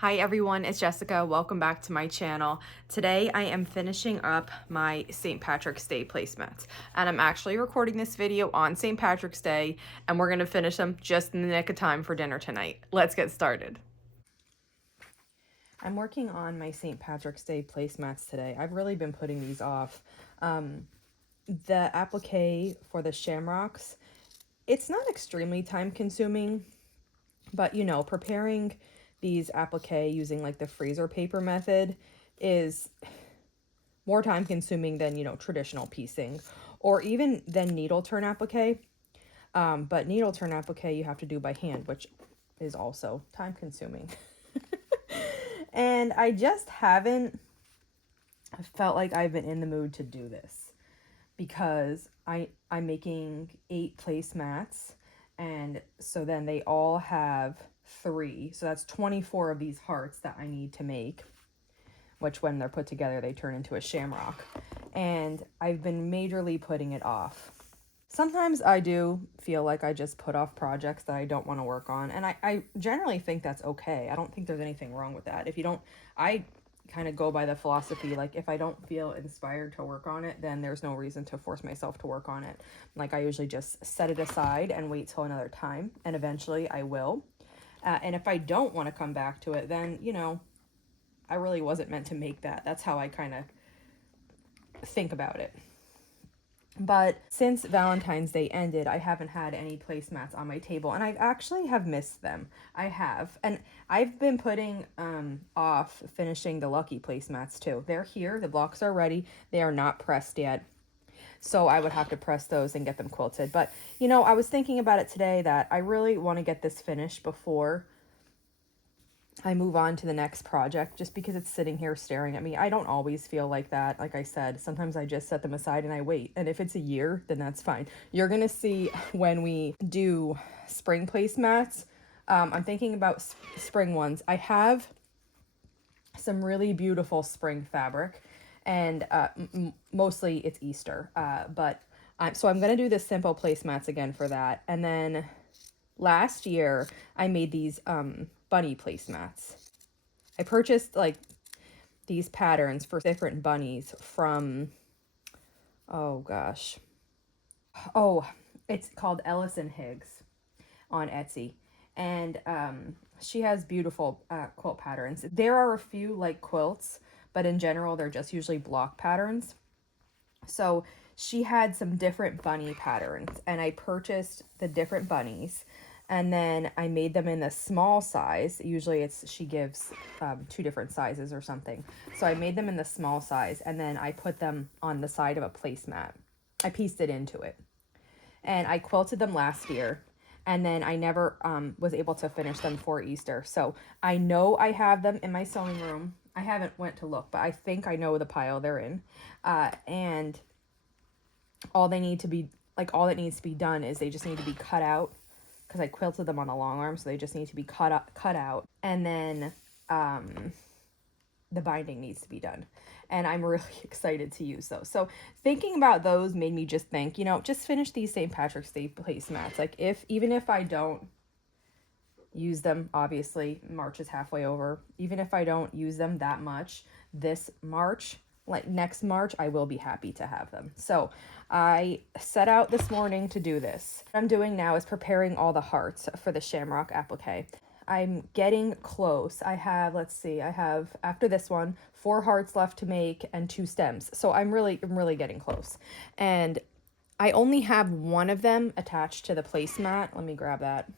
Hi everyone, it's Jessica. Welcome back to my channel. Today I am finishing up my St. Patrick's Day placemats, and I'm actually recording this video on St. Patrick's Day, and we're going to finish them just in the nick of time for dinner tonight. Let's get started. I'm working on my St. Patrick's Day placemats today. I've really been putting these off. The applique for the shamrocks, it's not extremely time consuming, but you know, preparing these applique using like the freezer paper method is more time consuming than, you know, traditional piecing or even than needle turn applique. But needle turn applique you have to do by hand, which is also time consuming. And I just haven't felt like I've been in the mood to do this because I'm making 8 placemats, and so then they all have 3, so that's 24 of these hearts that I need to make, which when they're put together they turn into a shamrock, and I've been majorly putting it off. Sometimes I do feel like I just put off projects that I don't want to work on, and I generally think that's okay. I don't think there's anything wrong with that. If you don't, I kind of go by the philosophy, like if I don't feel inspired to work on it, then there's no reason to force myself to work on it. Like I usually just set it aside and wait till another time, and eventually I will. And if I don't want to come back to it, then, you know, I really wasn't meant to make that. That's how I kind of think about it. But since Valentine's Day ended, I haven't had any placemats on my table, and I actually have missed them. I have. And I've been putting off finishing the Lucky placemats too. They're here. The blocks are ready. They are not pressed yet. So I would have to press those and get them quilted. But, you know, I was thinking about it today that I really want to get this finished before I move on to the next project, just because it's sitting here staring at me. I don't always feel like that. Like I said, sometimes I just set them aside and I wait. And if it's a year, then that's fine. You're going to see when we do spring placemats. I'm thinking about spring ones. I have some really beautiful spring fabric, and mostly it's Easter. So I'm going to do the simple placemats again for that. And then last year I made these bunny placemats. I purchased like these patterns for different bunnies from, oh gosh, it's called Ellison Higgs on Etsy, and she has beautiful quilt patterns. There are a few like quilts, but in general they're just usually block patterns. So she had some different bunny patterns, and I purchased the different bunnies, and then I made them in the small size. Usually she gives 2 different sizes or something. So I made them in the small size, and then I put them on the side of a placemat. I pieced it into it, and I quilted them last year, and then I never was able to finish them for Easter. So I know I have them in my sewing room. I haven't went to look, but I think I know the pile they're in. And all that needs to be done is they just need to be cut out, because I quilted them on the long arm, so they just need to be cut out, and then the binding needs to be done. And I'm really excited to use those. So thinking about those made me just think, you know, just finish these St. Patrick's Day placemats. Like even if I don't use them, obviously March is halfway over. Even if I don't use them that much this March, like next March, I will be happy to have them. So I set out this morning to do this. What I'm doing now is preparing all the hearts for the shamrock applique. I'm getting close. I have, after this one, 4 hearts left to make and 2 stems. So I'm really getting close. And I only have one of them attached to the placemat. Let me grab that.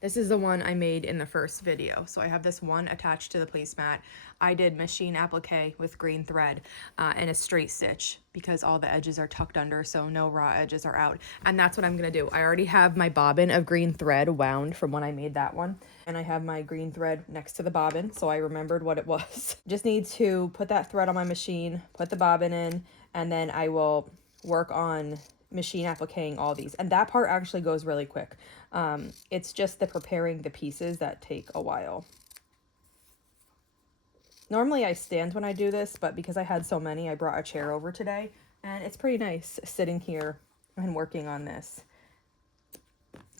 This is the one I made in the first video. So I have this one attached to the placemat. I did machine applique with green thread and a straight stitch because all the edges are tucked under, so no raw edges are out. And that's what I'm gonna do. I already have my bobbin of green thread wound from when I made that one. And I have my green thread next to the bobbin, so I remembered what it was. Just need to put that thread on my machine, put the bobbin in, and then I will work on machine appliquing all these, and that part actually goes really quick. It's just the preparing the pieces that take a while. Normally I stand when I do this, but because I had so many, I brought a chair over today, and it's pretty nice sitting here and working on this.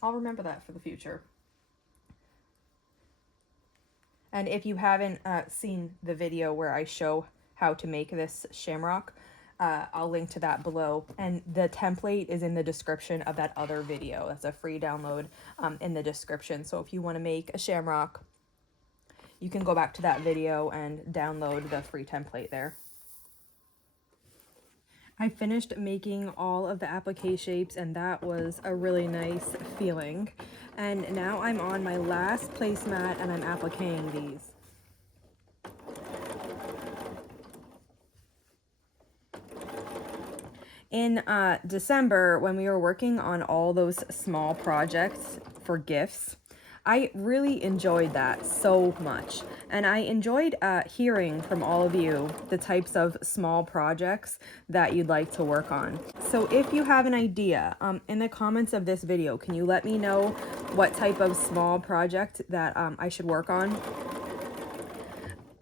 I'll remember that for the future. And if you haven't seen the video where I show how to make this shamrock, I'll link to that below. And the template is in the description of that other video. That's a free download in the description. So if you want to make a shamrock, you can go back to that video and download the free template there. I finished making all of the applique shapes, and that was a really nice feeling. And now I'm on my last placemat and I'm appliquing these. In December, when we were working on all those small projects for gifts, I really enjoyed that so much. And I enjoyed hearing from all of you the types of small projects that you'd like to work on. So if you have an idea, in the comments of this video, can you let me know what type of small project that I should work on?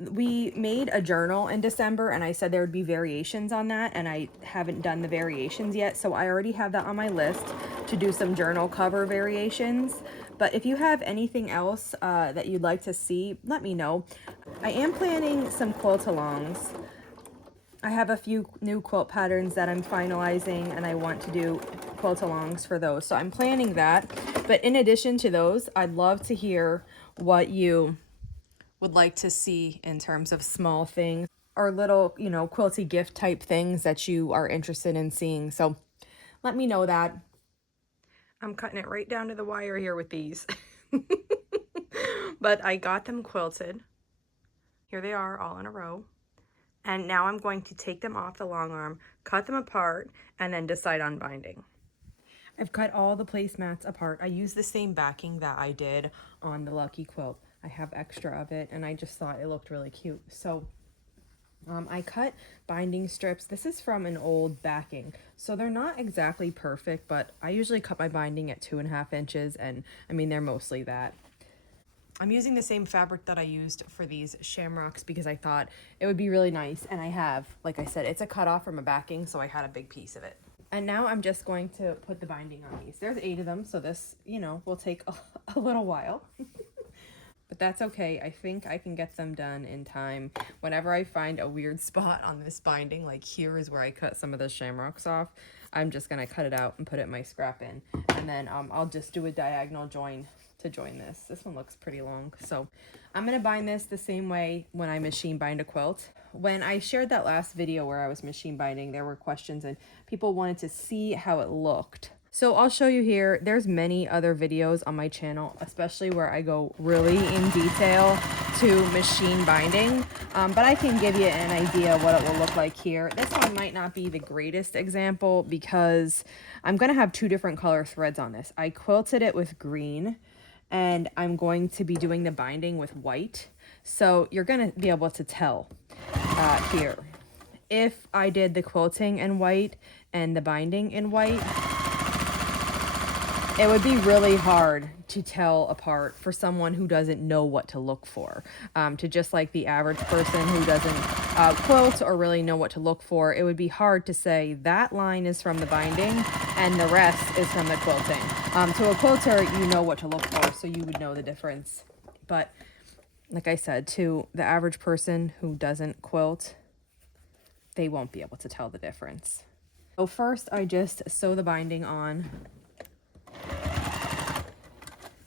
We made a journal in December, and I said there would be variations on that, and I haven't done the variations yet, so I already have that on my list to do some journal cover variations. But if you have anything else that you'd like to see, let me know. I am planning some quilt-alongs. I have a few new quilt patterns that I'm finalizing, and I want to do quilt-alongs for those, so I'm planning that. But in addition to those, I'd love to hear what you would like to see in terms of small things or little, you know, quilty gift type things that you are interested in seeing. So let me know that. I'm cutting it right down to the wire here with these. But I got them quilted. Here they are all in a row. And now I'm going to take them off the long arm, cut them apart, and then decide on binding. I've cut all the placemats apart. I used the same backing that I did on the Lucky quilt. I have extra of it, and I just thought it looked really cute. So I cut binding strips. This is from an old backing, so they're not exactly perfect, but I usually cut my binding at 2.5 inches, and I mean, they're mostly that. I'm using the same fabric that I used for these shamrocks because I thought it would be really nice, and I have, like I said, it's a cutoff from a backing, so I had a big piece of it. And now I'm just going to put the binding on these. There's 8 of them, so this, you know, will take a little while. But that's okay. I think I can get them done in time. Whenever I find a weird spot on this binding, like here is where I cut some of the shamrocks off, I'm just going to cut it out and put it in my scrap in. And then I'll just do a diagonal join to join this. This one looks pretty long. So I'm going to bind this the same way when I machine bind a quilt. When I shared that last video where I was machine binding, there were questions and people wanted to see how it looked. So I'll show you here. There's many other videos on my channel, especially where I go really in detail to machine binding. But I can give you an idea what it will look like here. This one might not be the greatest example because I'm going to have 2 different color threads on this. I quilted it with green, and I'm going to be doing the binding with white. So you're going to be able to tell here. If I did the quilting in white and the binding in white, it would be really hard to tell apart for someone who doesn't know what to look for. To just like the average person who doesn't quilt or really know what to look for, it would be hard to say that line is from the binding and the rest is from the quilting. To a quilter, you know what to look for, so you would know the difference. But like I said, to the average person who doesn't quilt, they won't be able to tell the difference. So first, I just sew the binding on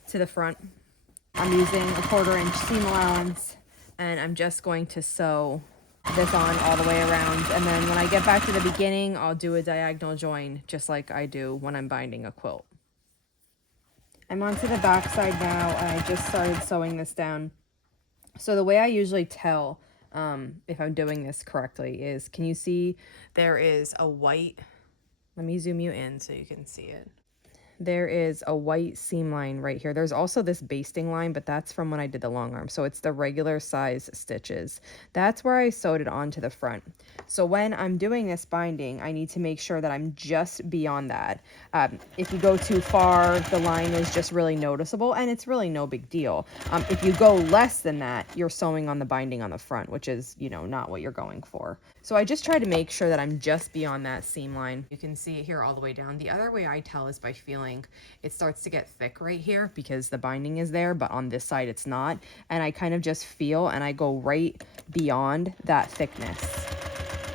to the front. I'm using a 1/4 inch seam allowance, and I'm just going to sew this on all the way around, and then when I get back to the beginning, I'll do a diagonal join just like I do when I'm binding a quilt. I'm onto the back side now, and I just started sewing this down. So the way I usually tell if I'm doing this correctly is, can you see there is a white, let me zoom you in so you can see it. There is a white seam line right here. There's also this basting line, but that's from when I did the long arm. So it's the regular size stitches. That's where I sewed it onto the front. So when I'm doing this binding, I need to make sure that I'm just beyond that. If you go too far, the line is just really noticeable, and it's really no big deal. If you go less than that, you're sewing on the binding on the front, which is, you know, not what you're going for. So I just try to make sure that I'm just beyond that seam line. You can see it here all the way down. The other way I tell is by feeling feeling it starts to get thick right here because the binding is there, but on this side it's not. And I kind of just feel, and I go right beyond that thickness.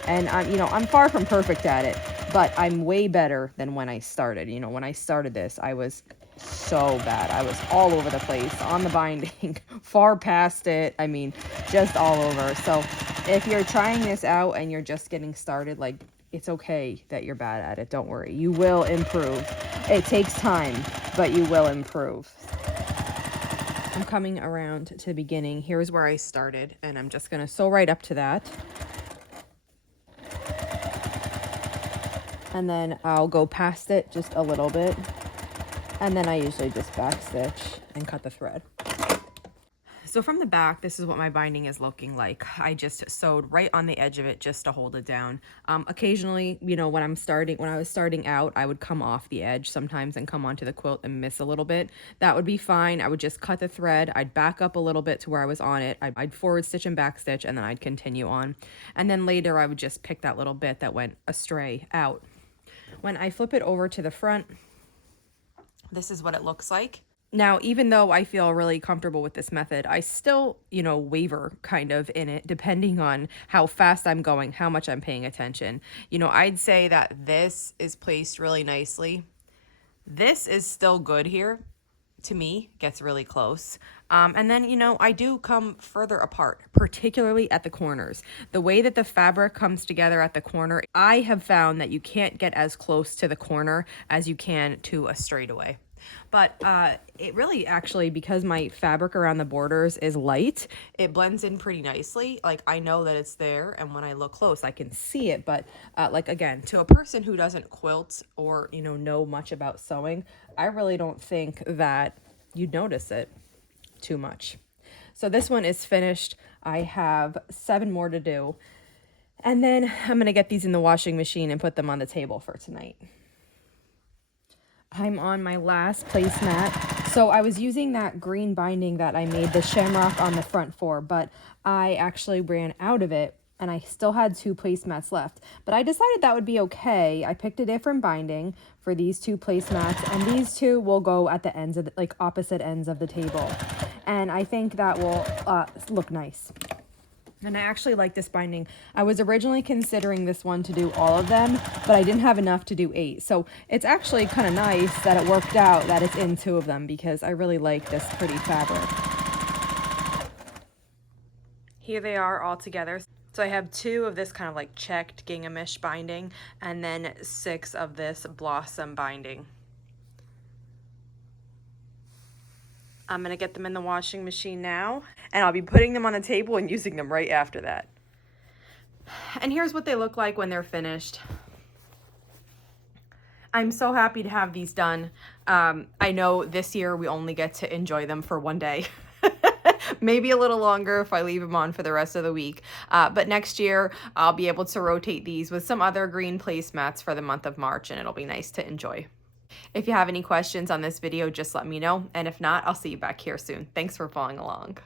And I'm far from perfect at it, but I'm way better than when I started. When I started this, I was so bad. I was all over the place on the binding, far past it. I mean, just all over. So if you're trying this out and you're just getting started, like, it's okay that you're bad at it. Don't worry. You will improve. It takes time, but you will improve. I'm coming around to the beginning. Here's where I started, and I'm just going to sew right up to that. And then I'll go past it just a little bit. And then I usually just backstitch and cut the thread. So from the back, this is what my binding is looking like. I just sewed right on the edge of it just to hold it down. Occasionally, when I was starting out, I would come off the edge sometimes and come onto the quilt and miss a little bit. That would be fine. I would just cut the thread. I'd back up a little bit to where I was on it. I'd forward stitch and back stitch, and then I'd continue on. And then later I would just pick that little bit that went astray out. When I flip it over to the front, this is what it looks like. Now, even though I feel really comfortable with this method, I still, waver kind of in it, depending on how fast I'm going, how much I'm paying attention. I'd say that this is placed really nicely. This is still good here. To me, gets really close. And then, I do come further apart, particularly at the corners. The way that the fabric comes together at the corner, I have found that you can't get as close to the corner as you can to a straightaway. But it really actually, because my fabric around the borders is light, it blends in pretty nicely. Like, I know that it's there, and when I look close, I can see it. But again, to a person who doesn't quilt or, know much about sewing, I really don't think that you'd notice it too much. So this one is finished. I have 7 more to do. And then I'm going to get these in the washing machine and put them on the table for tonight. I'm on my last placemat. So I was using that green binding that I made the shamrock on the front for, but I actually ran out of it and I still had 2 placemats left. But I decided that would be okay. I picked a different binding for these 2 placemats, and these 2 will go at the ends of opposite ends of the table. And I think that will look nice. And I actually like this binding. I was originally considering this one to do all of them, but I didn't have enough to do 8. So it's actually kind of nice that it worked out that it's in 2 of them, because I really like this pretty fabric. Here they are all together. So I have 2 of this kind of like checked ginghamish binding, and then 6 of this blossom binding. I'm going to get them in the washing machine now, and I'll be putting them on the table and using them right after that. And here's what they look like when they're finished. I'm so happy to have these done. I know this year we only get to enjoy them for one day. Maybe a little longer if I leave them on for the rest of the week. But next year, I'll be able to rotate these with some other green placemats for the month of March, and it'll be nice to enjoy. If you have any questions on this video, just let me know. And if not, I'll see you back here soon. Thanks for following along.